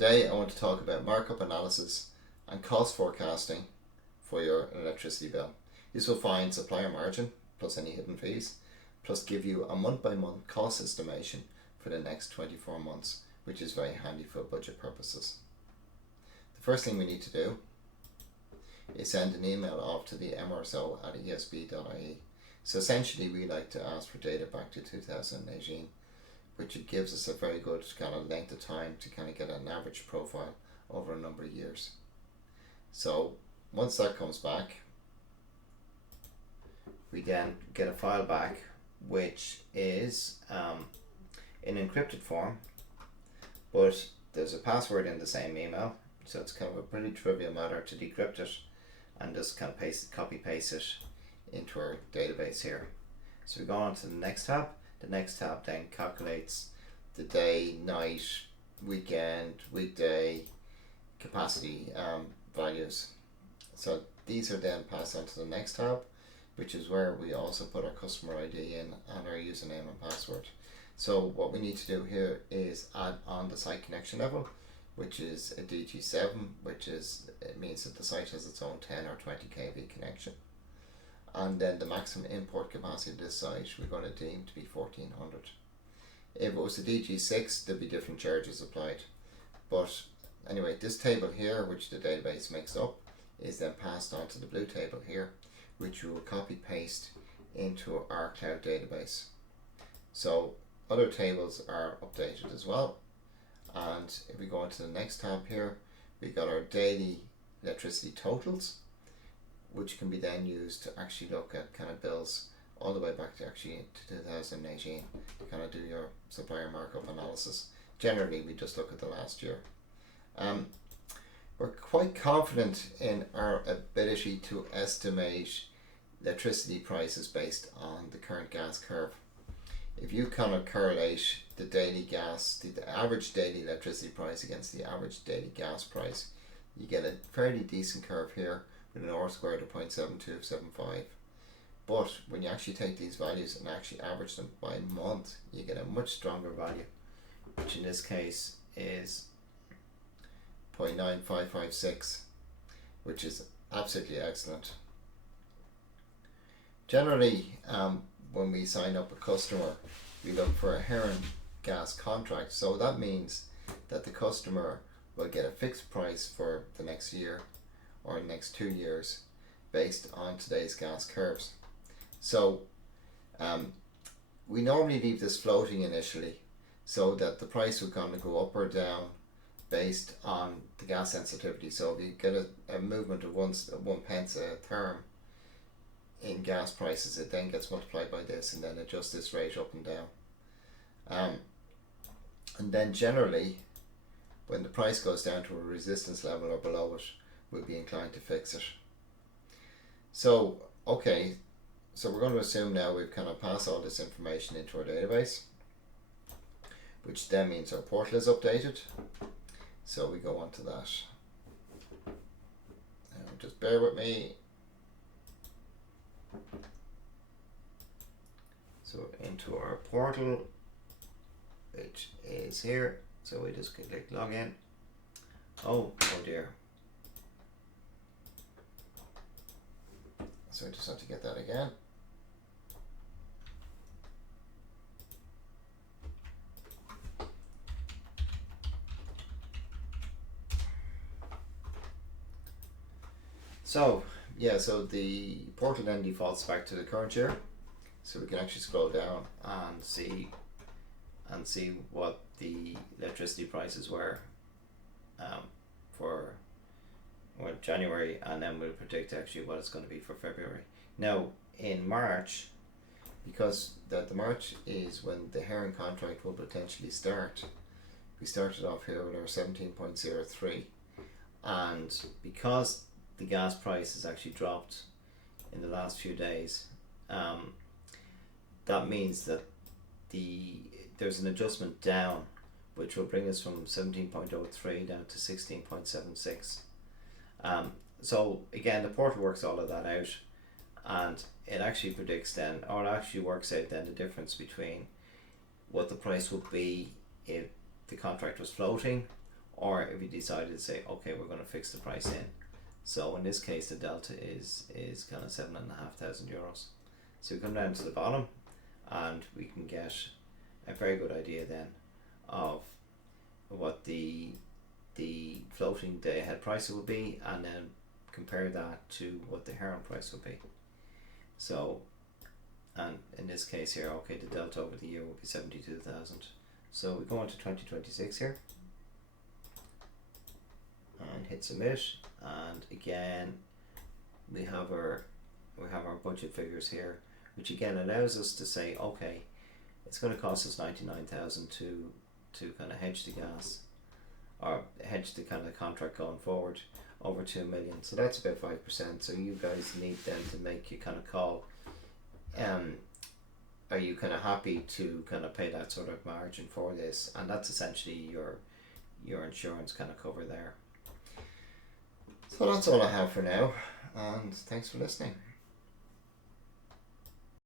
Today I want to talk about markup analysis and cost forecasting for your electricity bill. This will find supplier margin plus any hidden fees, plus give you a month by month cost estimation for the next 24 months, which is very handy for budget purposes. The first thing we need to do is send an email off to the mrso@esb.ie. So essentially we like to ask for data back to 2018, which it gives us a very good kind of length of time to kind of get an average profile over a number of years. So once that comes back, we then get a file back which is in encrypted form, but there's a password in the same email, so it's kind of a pretty trivial matter to decrypt it and just kind of copy paste it into our database here. So we go on to the next tab. The next tab then calculates the day, night, weekend, weekday capacity values. So these are then passed on to the next tab, which is where we also put our customer ID in and our username and password. So what we need to do here is add on the site connection level, which is a DG7, it means that the site has its own 10 or 20 kV connection. And then the maximum import capacity of this site we're going to deem to be 1400. If it was a DG6, there'd be different charges applied. But anyway, this table here, which the database makes up, is then passed on to the blue table here, which we will copy paste into our cloud database. So other tables are updated as well. And if we go into the next tab here, we got our daily electricity totals, which can be then used to actually look at kind of bills all the way back to actually to 2018 to kind of do your supplier markup analysis. Generally, we just look at the last year. We're quite confident in our ability to estimate electricity prices based on the current gas curve. If you kind of correlate the daily gas, the average daily electricity price against the average daily gas price, you get a fairly decent curve here with an R squared of 0.7275. But when you actually take these values and actually average them by month, you get a much stronger value, which in this case is 0.9556, which is absolutely excellent. Generally, when we sign up a customer, we look for a Heron gas contract. So that means that the customer will get a fixed price for the next year or next 2 years based on today's gas curves. So we normally leave this floating initially so that the price will kind of go up or down based on the gas sensitivity. So if you get a movement of 1 pence a therm in gas prices, it then gets multiplied by this and then adjusts this rate up and down. And then generally, when the price goes down to a resistance level or below it, we'll be inclined to fix it. So, okay, so we're going to assume now we've kind of passed all this information into our database, which then means our portal is updated. So we go on to that. Just bear with me. So into our portal, which is here. So we just click login. Oh dear. So I just have to get that again. So yeah, so the portal then defaults back to the current year. So we can actually scroll down and see what the electricity prices were for January, and then we'll predict actually what it's going to be for February. Now in March, because the March is when the Heron contract will potentially start, we started off here with our 17.03, and because the gas price has actually dropped in the last few days, that means that there's an adjustment down, which will bring us from 17.03 down to 16.76. So again, the portal works all of that out, and it actually predicts then, or it actually works out then the difference between what the price would be if the contract was floating or if you decided to say, okay, we're going to fix the price in. So in this case, the delta is kind of €7,500. So we come down to the bottom, and we can get a very good idea then of what the floating day ahead price will be, and then compare that to what the heron price will be. So, and in this case here, okay, the delta over the year will be 72,000. So we go into 2026 here and hit submit, and again we have our budget figures here, which again allows us to say, okay, it's going to cost us 99,000 to kind of hedge the gas, or hedge the kind of contract going forward over 2 million. So that's about 5%. So you guys need then to make your kind of call. Are you kind of happy to kind of pay that sort of margin for this? And that's essentially your insurance kind of cover there. So that's all I have for now, and thanks for listening.